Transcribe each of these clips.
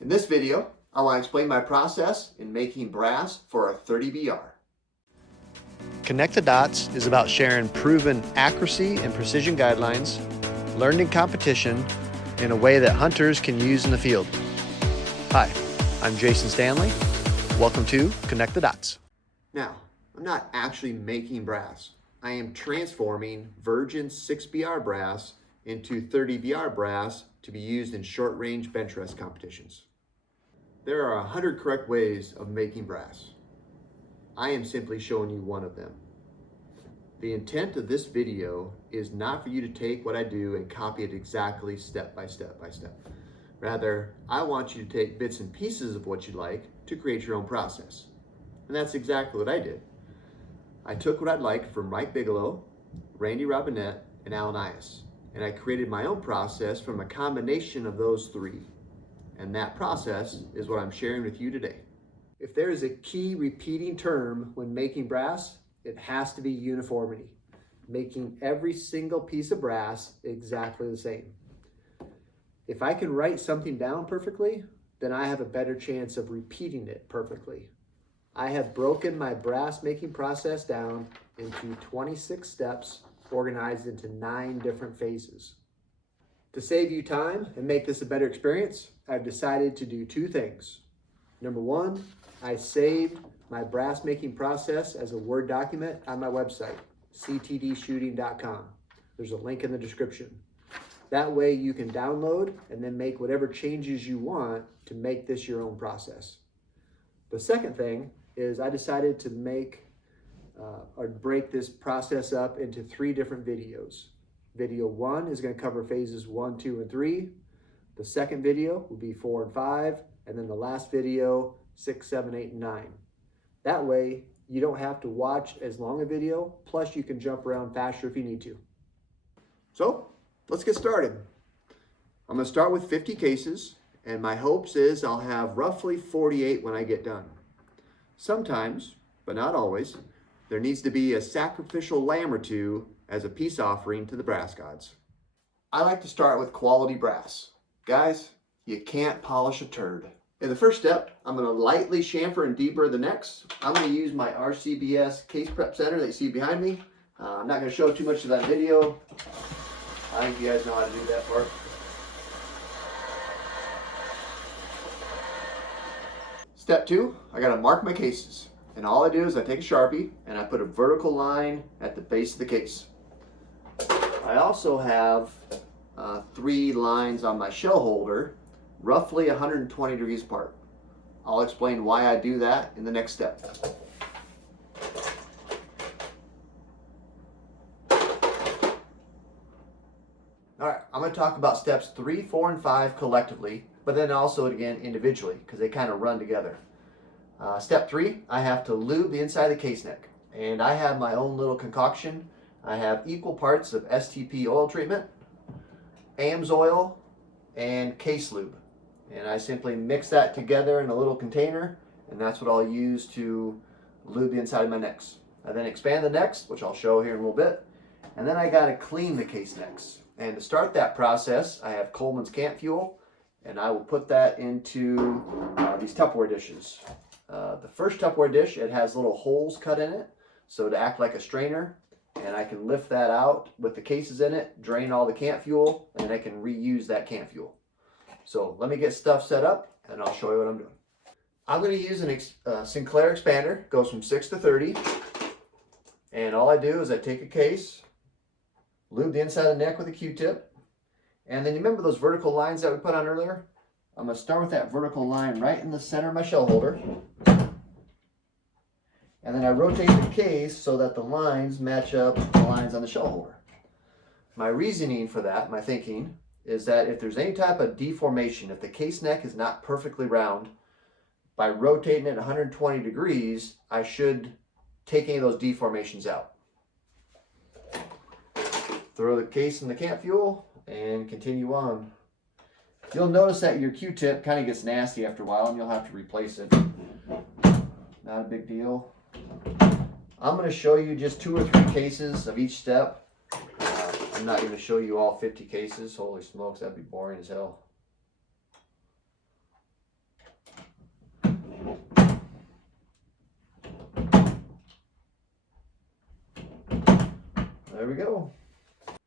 In this video, I want to explain my process in making brass for a 30 BR. Connect the Dots is about sharing proven accuracy and precision guidelines, learned in competition, in a way that hunters can use in the field. Hi, I'm Jason Stanley. Welcome to Connect the Dots. Now, I'm not actually making brass. I am transforming virgin 6BR brass into 30 BR brass to be used in short-range bench rest competitions. There are 100 correct ways of making brass. I am simply showing you one of them. The intent of this video is not for you to take what I do and copy it exactly step by step by step. Rather, I want you to take bits and pieces of what you like to create your own process. And that's exactly what I did. I took what I liked from Mike Bigelow, Randy Robinett, and Nyhus, and I created my own process from a combination of those three. And that process is what I'm sharing with you today. If there is a key repeating term when making brass, it has to be uniformity, making every single piece of brass exactly the same. If I can write something down perfectly, then I have a better chance of repeating it perfectly. I have broken my brass making process down into 26 steps organized into 9 different phases. To save you time and make this a better experience, I've decided to do 2 things. Number 1, I saved my brass making process as a Word document on my website, ctdshooting.com. There's a link in the description. That way you can download and then make whatever changes you want to make this your own process. The second thing is I decided to break this process up into 3 different videos. Video 1 is going to cover phases 1, 2, and 3. The second video will be 4 and 5, and then the last video 6, 7, 8, and 9. That way you don't have to watch as long a video, plus you can jump around faster if you need to. So let's get started. I'm going to start with 50 cases, and my hopes is I'll have roughly 48 when I get done. Sometimes, but not always, there needs to be a sacrificial lamb or 2 as a peace offering to the brass gods. I like to start with quality brass. Guys, you can't polish a turd. In the first step, I'm going to lightly chamfer and debur the necks. I'm going to use my RCBS case prep center that you see behind me. I'm not going to show too much of that video. I think you guys know how to do that part. Step 2, I got to mark my cases. And all I do is I take a Sharpie and I put a vertical line at the base of the case. I also have 3 lines on my shell holder, roughly 120 degrees apart. I'll explain why I do that in the next step. Alright, I'm going to talk about steps 3, 4, and 5 collectively, but then also again individually, because they kind of run together. Step 3, I have to lube the inside of the case neck. And I have my own little concoction. I have equal parts of STP oil treatment, AMS oil, and case lube. And I simply mix that together in a little container, and that's what I'll use to lube the inside of my necks. I then expand the necks, which I'll show here in a little bit. And then I got to clean the case necks. And to start that process, I have Coleman's camp fuel, and I will put that into these Tupperware dishes. The first Tupperware dish, it has little holes cut in it, so to act like a strainer, and I can lift that out with the cases in it, drain all the camp fuel, and then I can reuse that camp fuel. So let me get stuff set up, and I'll show you what I'm doing. I'm going to use a Sinclair expander, goes from 6 to 30, and all I do is I take a case, lube the inside of the neck with a Q-tip, and then you remember those vertical lines that we put on earlier? I'm going to start with that vertical line right in the center of my shell holder. And then I rotate the case so that the lines match up the lines on the shell holder. My reasoning for that, my thinking, is that if there's any type of deformation, if the case neck is not perfectly round, by rotating it 120 degrees, I should take any of those deformations out. Throw the case in the camp fuel and continue on. You'll notice that your Q-tip kind of gets nasty after a while, and you'll have to replace it. Not a big deal. I'm going to show you just 2 or 3 cases of each step. I'm not going to show you all 50 cases. Holy smokes, that'd be boring as hell. there we go.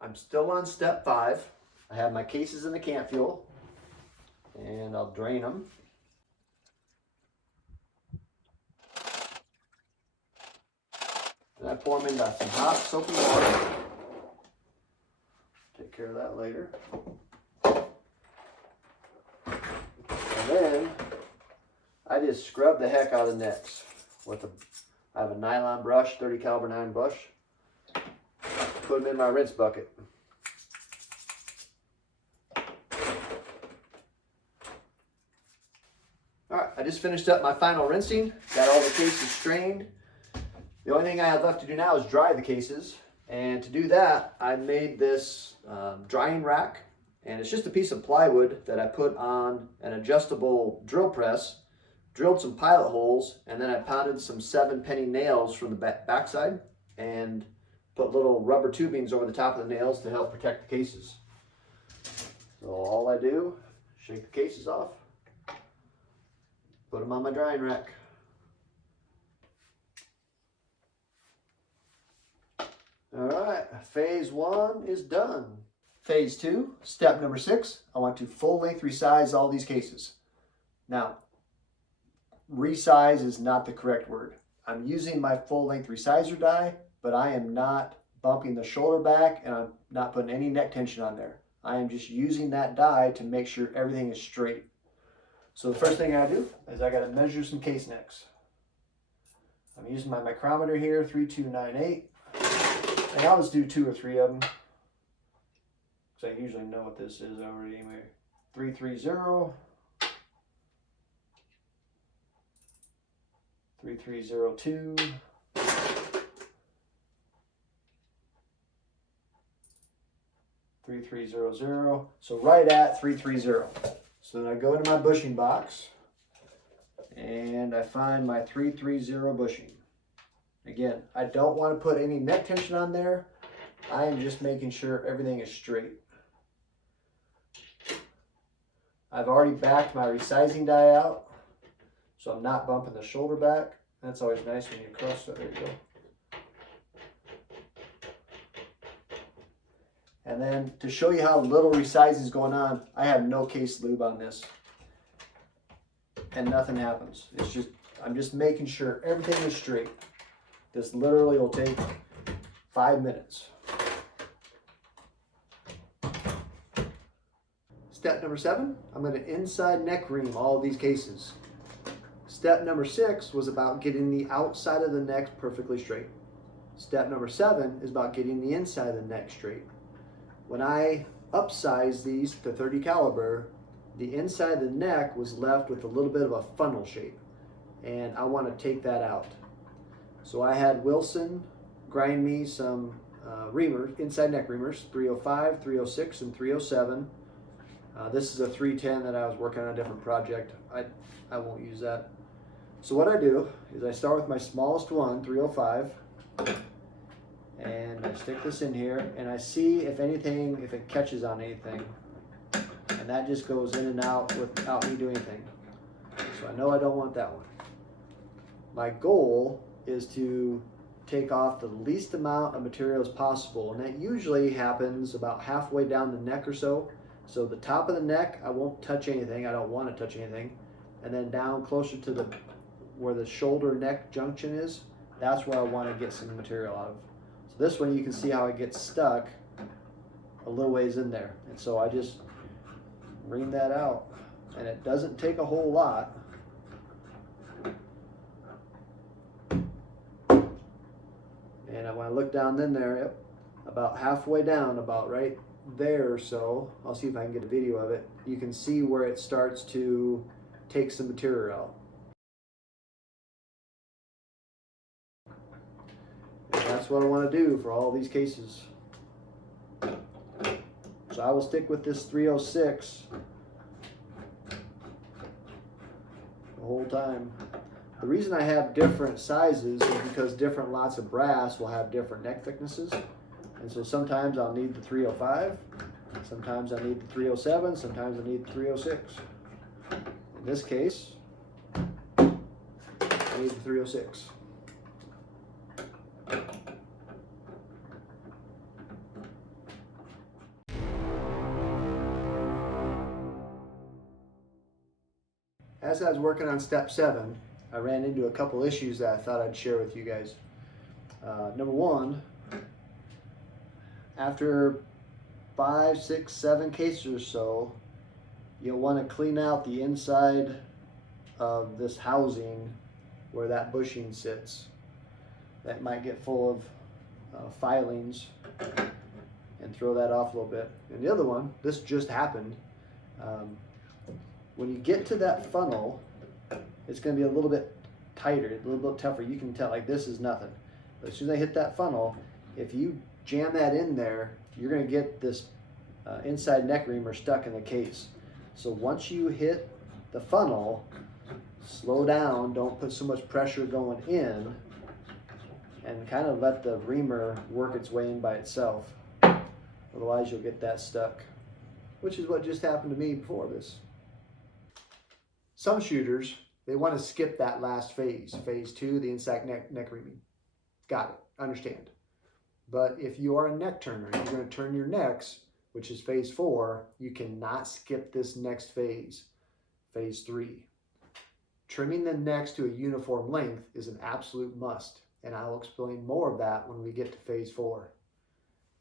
I'm still on step 5. I have my cases in the camp fuel, and I'll drain them. And I pour them into some hot soapy water. Take care of that later. And then I just scrub the heck out of the necks with I have a nylon brush, 30 caliber 9 brush. Put them in my rinse bucket. Alright, I just finished up my final rinsing. Got all the cases strained. The only thing I have left to do now is dry the cases. And to do that, I made this drying rack. And it's just a piece of plywood that I put on an adjustable drill press, drilled some pilot holes, and then I pounded some 7-penny nails from the backside and put little rubber tubings over the top of the nails to help protect the cases. So all I do, shake the cases off, put them on my drying rack. All right, phase 1 is done. Phase 2, step number 6, I want to full length resize all these cases. Now, resize is not the correct word. I'm using my full length resizer die, but I am not bumping the shoulder back and I'm not putting any neck tension on there. I am just using that die to make sure everything is straight. So the first thing I do is I got to measure some case necks. I'm using my micrometer here, 3298. And I'll just do 2 or 3 of them. Because I usually know what this is already anyway. 330. 3302. 3300. So right at 330. So then I go into my bushing box and I find my 330 bushing. Again, I don't want to put any neck tension on there. I am just making sure everything is straight. I've already backed my resizing die out, so I'm not bumping the shoulder back. That's always nice when you cross it. There you go. And then to show you how little resizing is going on, I have no case lube on this. And nothing happens. It's just, I'm just making sure everything is straight. This literally will take 5 minutes. Step number 7, I'm going to inside neck ream all of these cases. Step number 6 was about getting the outside of the neck perfectly straight. Step number 7 is about getting the inside of the neck straight. When I upsized these to 30 caliber, the inside of the neck was left with a little bit of a funnel shape, and I want to take that out. So I had Wilson grind me some reamers, inside neck reamers, 305, 306, and 307. This is a 310 that I was working on a different project. I won't use that. So what I do is I start with my smallest one, 305, and I stick this in here, and I see if it catches on anything. And that just goes in and out without me doing anything. So I know I don't want that one. My goal is to take off the least amount of material as possible, and that usually happens about halfway down the neck or so. So the top of the neck, I won't touch anything. I don't want to touch anything. And then down closer to where the shoulder neck junction is, that's where I want to get some material out of. So this one, you can see how it gets stuck a little ways in there. And so I just ream that out, and it doesn't take a whole lot. And when I look down in there, yep, about halfway down, about right there or so, I'll see if I can get a video of it, you can see where it starts to take some material out. And that's what I want to do for all these cases. So I will stick with this 306 the whole time. The reason I have different sizes is because different lots of brass will have different neck thicknesses. And so sometimes I'll need the 305, sometimes I need the 307, sometimes I need the 306. In this case, I need the 306. As I was working on step 7, I ran into a couple issues that I thought I'd share with you guys. Number one, after 5, 6, 7 cases or so, you'll want to clean out the inside of this housing where that bushing sits. That might get full of filings, and throw that off a little bit. And the other one, this just happened. When you get to that funnel, it's going to be a little bit tighter, a little bit tougher. You can tell, like, this is nothing. But as soon as I hit that funnel, if you jam that in there, you're going to get this inside neck reamer stuck in the case. So once you hit the funnel, slow down, don't put so much pressure going in, and kind of let the reamer work its way in by itself. Otherwise you'll get that stuck, which is what just happened to me before this. Some shooters, they want to skip that last phase, phase 2, the inside neck reaming. Got it, understand. But if you are a neck turner, you're going to turn your necks, which is phase 4, you cannot skip this next phase, phase 3. Trimming the necks to a uniform length is an absolute must, and I will explain more of that when we get to phase 4.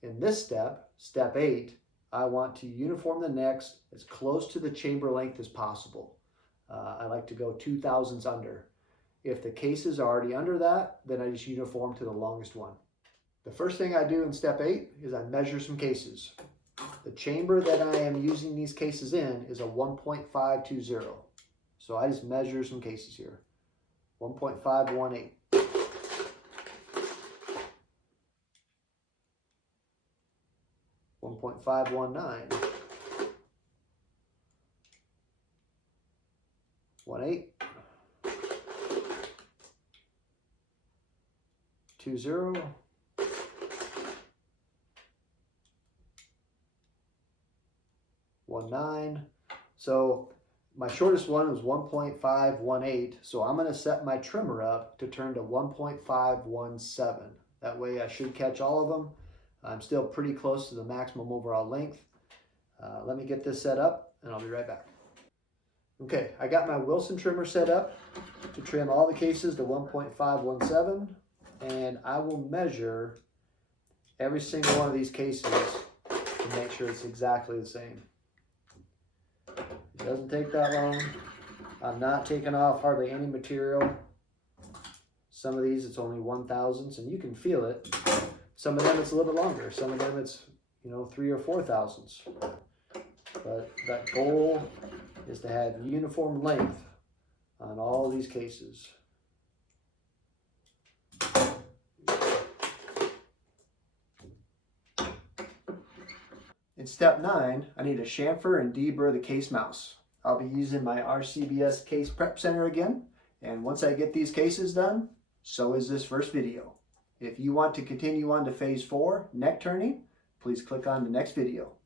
In this step, step 8, I want to uniform the necks as close to the chamber length as possible. I like to go 2 thousandths under. If the cases are already under that, then I just uniform to the longest one. The first thing I do in step 8 is I measure some cases. The chamber that I am using these cases in is a 1.520. So I just measure some cases here. 1.518. 1.519. 18. 20. 19. So my shortest one was 1.518. So I'm going to set my trimmer up to turn to 1.517. That way I should catch all of them. I'm still pretty close to the maximum overall length. Let me get this set up and I'll be right back. Okay, I got my Wilson trimmer set up to trim all the cases to 1.517, and I will measure every single one of these cases to make sure it's exactly the same. It doesn't take that long. I'm not taking off hardly any material. Some of these it's only 1/1000, and you can feel it. Some of them it's a little bit longer. Some of them it's 3 or 4 thousandths. But that goal is to have uniform length on all these cases. In step 9, I need a chamfer and debur the case mouse. I'll be using my RCBS Case Prep Center again, and once I get these cases done, so is this first video. If you want to continue on to phase 4, neck turning, please click on the next video.